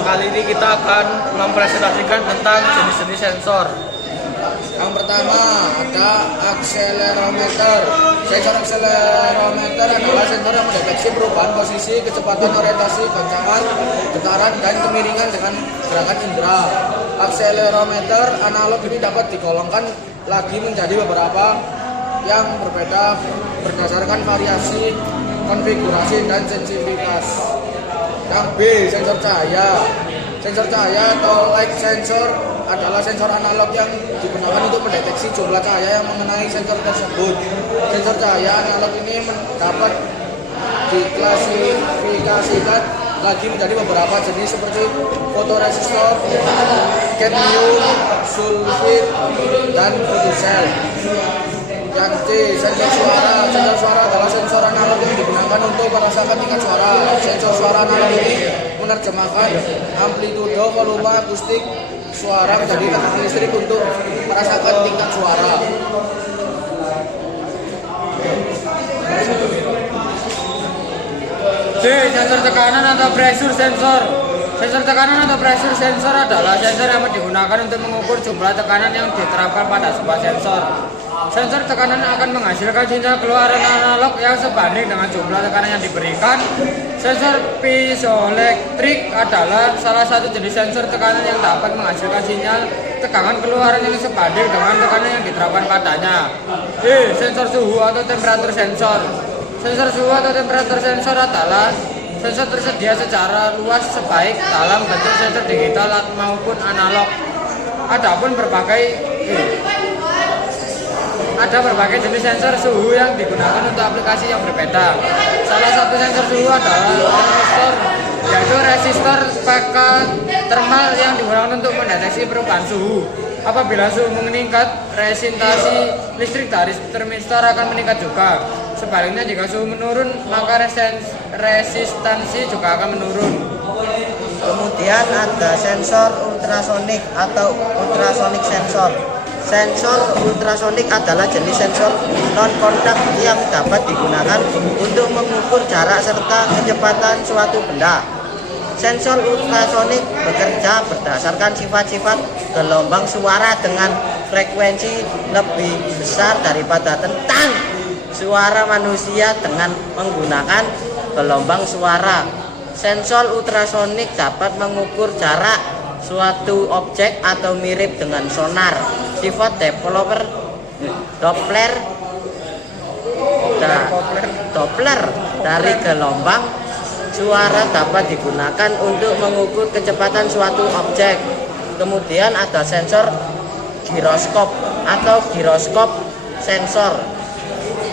Kali ini kita akan mempresentasikan tentang jenis-jenis sensor. Yang pertama ada akselerometer. Sensor akselerometer adalah sensor yang mendeteksi perubahan posisi, kecepatan, orientasi, goncangan, getaran, dan kemiringan dengan gerakan indera. Akselerometer analog ini dapat digolongkan lagi menjadi beberapa yang berbeda berdasarkan variasi, konfigurasi, dan sensitivitas. Yang B, sensor cahaya. Sensor cahaya atau light sensor adalah sensor analog yang digunakan untuk mendeteksi jumlah cahaya yang mengenai sensor tersebut. Sensor cahaya analog ini dapat diklasifikasikan lagi menjadi beberapa jenis seperti fotoresistor, cadmium, sulfit, dan fotosel. Yang C, sensor suara. Sensor suara adalah sensor analog yang digunakan untuk merasakan tingkat suara. Sensor suara analog ini menerjemahkan amplitude, volume, akustik suara menjadi tekanan listrik untuk merasakan tingkat suara. D. Sensor tekanan atau pressure sensor. Sensor tekanan atau pressure sensor adalah sensor yang digunakan untuk mengukur jumlah tekanan yang diterapkan pada sebuah sensor. Sensor tekanan akan menghasilkan sinyal keluaran analog yang sebanding dengan jumlah tekanan yang diberikan. Sensor piezoelektrik adalah salah satu jenis sensor tekanan yang dapat menghasilkan sinyal tekanan keluaran yang sebanding dengan tekanan yang diterapkan padanya. E. Sensor suhu atau temperatur sensor. Sensor suhu atau temperatur sensor adalah sensor tersedia secara luas sebaik dalam bentuk sensor digital maupun analog. Ada berbagai jenis sensor suhu yang digunakan untuk aplikasi yang berbeda. Salah satu sensor suhu adalah resistor, yaitu resistor peka termal yang digunakan untuk mendeteksi perubahan suhu. Apabila suhu meningkat, resistasi listrik dari termistor akan meningkat juga. Sebaliknya, jika suhu menurun, maka resistansi juga akan menurun. Kemudian ada sensor ultrasonik atau ultrasonik sensor. Sensor ultrasonik adalah jenis sensor non-kontak yang dapat digunakan untuk mengukur jarak serta kecepatan suatu benda. Sensor ultrasonik bekerja berdasarkan sifat-sifat gelombang suara dengan frekuensi lebih besar daripada tentang suara manusia dengan menggunakan gelombang suara. Sensor ultrasonik dapat mengukur jarak suatu objek atau mirip dengan sonar. Sifat Doppler dari gelombang suara dapat digunakan untuk mengukur kecepatan suatu objek. Kemudian ada sensor giroskop atau giroskop sensor.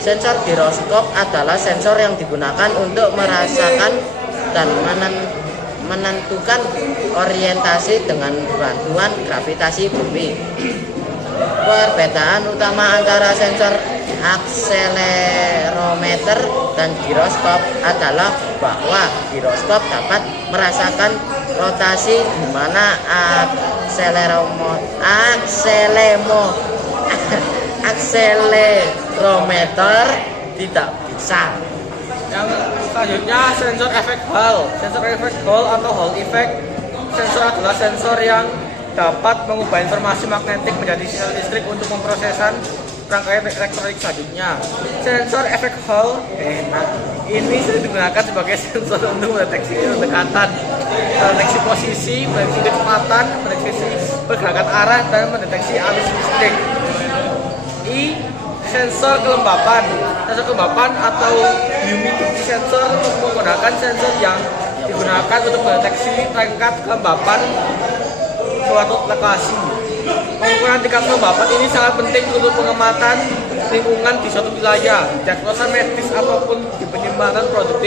Sensor giroskop adalah sensor yang digunakan untuk merasakan dan menentukan orientasi dengan bantuan gravitasi bumi. Perbedaan utama antara sensor akselerometer dan giroskop adalah bahwa giroskop dapat merasakan rotasi di mana akselerometer tidak bisa. Yang selanjutnya sensor efek Hall. Sensor efek Hall atau Hall effect sensor adalah sensor yang dapat mengubah informasi magnetik menjadi sinyal listrik untuk memprosesan rangkaian elektronik selanjutnya. Sensor efek Hall ini sering digunakan sebagai sensor untuk mendeteksi kedekatan, mendeteksi posisi, mendeteksi kecepatan, mendeteksi pergerakan arah, dan mendeteksi arus listrik. I. Sensor kelembapan. Sensor kelembapan atau humidity sensor menggunakan sensor yang digunakan untuk mendeteksi tingkat kelembapan suatu lokasi. Pengukuran tingkat kelembapan ini sangat penting untuk pengamatan lingkungan di suatu wilayah, diagnosa medis ataupun di penyimpanan produk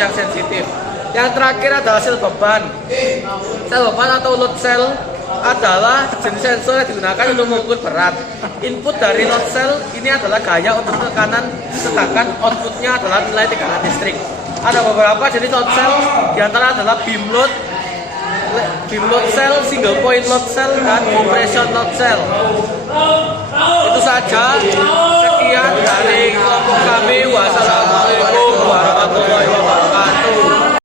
yang sensitif. Yang terakhir adalah sel beban. Sel beban atau load cell adalah jenis sensor yang digunakan untuk mengukur berat. Input dari load cell ini adalah gaya untuk tekanan, sedangkan outputnya adalah nilai tekanan listrik. Ada beberapa jenis load cell, diantara adalah beam load cell, single point load cell, dan compression load cell. Itu saja, sekian dari